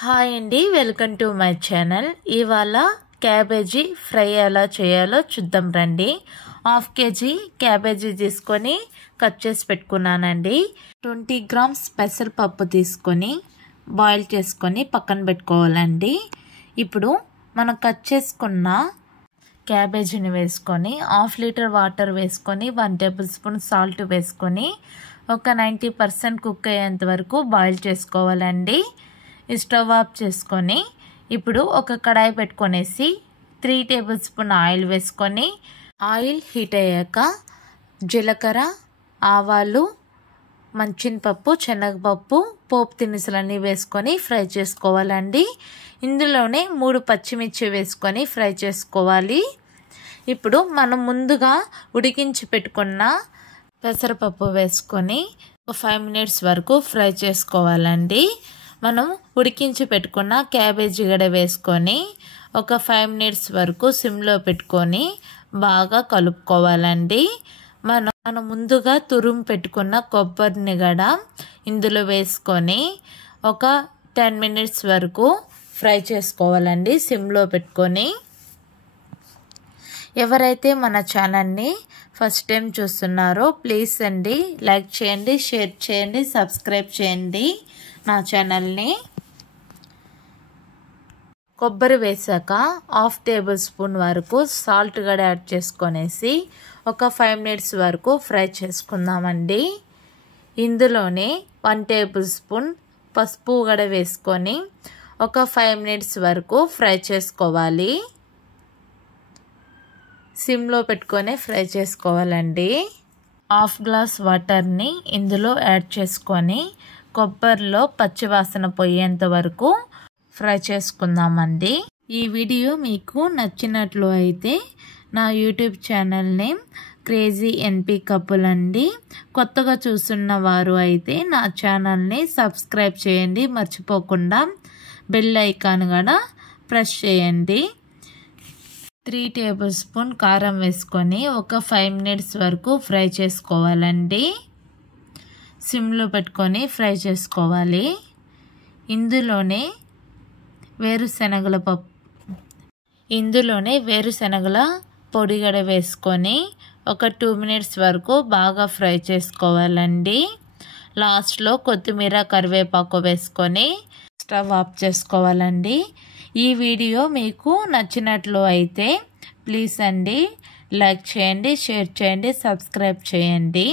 Hi అండి, welcome to my channel. ఇవాళ cabbage fry ఎలా చేయాలో చూద్దాం రండి. 1/2 kg క్యాబేజీ తీసుకొని కట్ చేసి పెట్టుకున్నానండి. 20 grams పెసరపప్పు తీసుకొని బాయిల్ చేసుకొని పక్కన పెట్టుకోవాలండి. ఇప్పుడు మనం కట్ చేసుకున్న క్యాబేజీని వేసుకొని 1/2 liter వాటర్ వేసుకొని 1 tablespoon సాల్ట్ వేసుకొని ఒక 90% కుక్ అయ్యేంత వరకు బాయిల్ చేసుకోవాలండి. స్టవ్ ఆఫ్ చేసుకొని ఇప్పుడు ఒక కడాయి పెట్టుకొనేసి 3 tablespoon ఆయిల్ వేసుకొని ఆయిల్ హీట్ అయ్యాక జీలకర్ర, ఆవాలు, మంచినపప్పు, శనగపప్పు, పోపు దినుసులన్నీ వేసుకొని ఫ్రై చేసుకోవాలండి. ఇందులోనే 3 పచ్చిమిర్చి వేసుకొని ఫ్రై చేసుకోవాలి. ఇప్పుడు మనం ముందుగా ఉడికించి పెట్టుకున్న పెసరపప్పు వేసుకొని 5 minutes వరకు ఫ్రై చేసుకోవాలండి. మనం ఉడికించి పెట్టుకున్న క్యాబేజీ గడ వేసుకొని ఒక 5 minutes వరకు సిమ్లో పెట్టుకొని బాగా కలుపుకోవాలండి. మనం ముందుగా తురుము పెట్టుకున్న కొబ్బరిని గడ ఇందులో వేసుకొని ఒక 10 minutes వరకు ఫ్రై చేసుకోవాలండి సిమ్లో పెట్టుకొని. ఎవరైతే మన ఛానల్ని ఫస్ట్ టైం చూస్తున్నారో ప్లీజ్ అండి లైక్ చేయండి, షేర్ చేయండి, సబ్స్క్రైబ్ చేయండి నా ఛానల్ని. కొబ్బరి వేసాక 1/2 tablespoon వరకు సాల్ట్ గడ యాడ్ చేసుకొనేసి ఒక 5 minutes వరకు ఫ్రై చేసుకుందామండి. ఇందులోనే 1 tablespoon పసుపు గడ వేసుకొని ఒక 5 minutes వరకు ఫ్రై చేసుకోవాలి. సిమ్లో పెట్టుకొని ఫ్రై చేసుకోవాలండి. 1/2 glass వాటర్ని ఇందులో యాడ్ చేసుకొని కొబ్బరిలో పచ్చివాసన పోయేంత వరకు ఫ్రై చేసుకుందామండి. ఈ వీడియో మీకు నచ్చినట్లు అయితే నా YouTube channel name crazy NP couple అండి. కొత్తగా చూస్తున్న వారు అయితే నా ఛానల్ని సబ్స్క్రైబ్ చేయండి, మర్చిపోకుండా బెల్ ఐకాన్ కూడా ప్రెస్ చేయండి. 3 tablespoon కారం వేసుకొని ఒక 5 minutes వరకు ఫ్రై చేసుకోవాలండి. సిమ్లో పెట్టుకొని ఫ్రై చేసుకోవాలి. ఇందులోనే వేరుశనగల పొడిగడ వేసుకొని ఒక 2 minutes వరకు బాగా ఫ్రై చేసుకోవాలండి. లాస్ట్లో కొత్తిమీర, కరివేపాకు వేసుకొని స్టవ్ ఆఫ్ చేసుకోవాలండి. ఈ వీడియో మీకు నచ్చినట్లు అయితే ప్లీజ్ అండి లైక్ చేయండి, షేర్ చేయండి, సబ్స్క్రైబ్ చేయండి.